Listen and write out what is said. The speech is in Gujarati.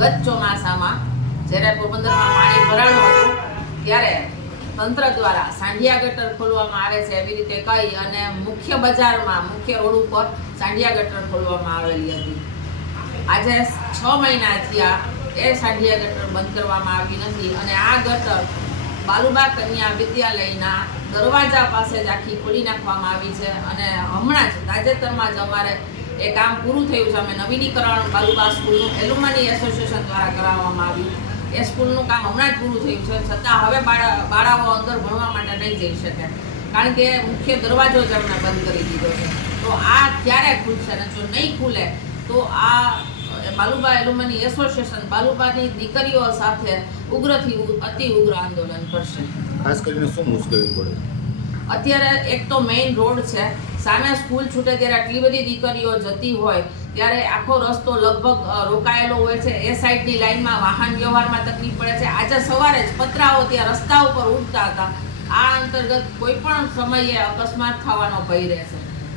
ગત ચોમાસામાં જ્યારે પોરબંદરમાં પાણી ભરાણું હતું ત્યારે તંત્ર દ્વારા સાંઢિયા ગટર ખોલવામાં આવે છે એવી રીતે કહી અને મુખ્ય બજારમાં મુખ્ય રોડ ઉપર સાંઢિયા ગટર ખોલવામાં આવેલી હતી. આજે 6 મહિના થયા એ સાંઢિયા ગટર બંધ કરવામાં આવી નથી અને આ ગટર બાલુબા કન્યા વિદ્યાલયના દરવાજા પાસે જ આખી ખોલી નાખવામાં આવી છે અને હમણાં જ તાજેતરમાં જ અમારે એ કામ પૂરું થયું છે. અમે નવીનીકરણ બાલુબા સ્કૂલનું એલ્યુમની એસોસિએશન દ્વારા કરાવવામાં આવ્યું. એ સ્કૂલનું કામ હમણાં જ પૂરું થયું છે, છતાં હવે બાળાઓ અંદર ભણવા માટે નહીં જઈ શકે કારણ કે મુખ્ય દરવાજો જ એમણે બંધ કરી દીધો છે. તો આ ક્યારે ખુલશે અને જો નહીં ખુલે તો આ બાલુબા એલ્યુમની એસોસિએશન બાલુબાની દીકરીઓ સાથે ઉગ્રથી અતિ ઉગ્ર આંદોલન કરશે. ખાસ કરીને શું મુશ્કેલી પડે? અત્યારે એક તો મેઇન રોડ છે, સામે સ્કૂલ છૂટે ત્યારે આટલી બધી દીકરીઓ જતી હોય ત્યારે આખો રસ્તો લગભગ રોકાયેલો હોય છે. એ સાઈડની લાઈનમાં વાહન વ્યવહારમાં તકલીફ પડે છે. આજે સવારે જ પતરાઓ ત્યાં રસ્તા ઉપર ઉડતા હતા. આ અંતર્ગત કોઈ પણ સમયે અકસ્માત થવાનો ભય રહે છે.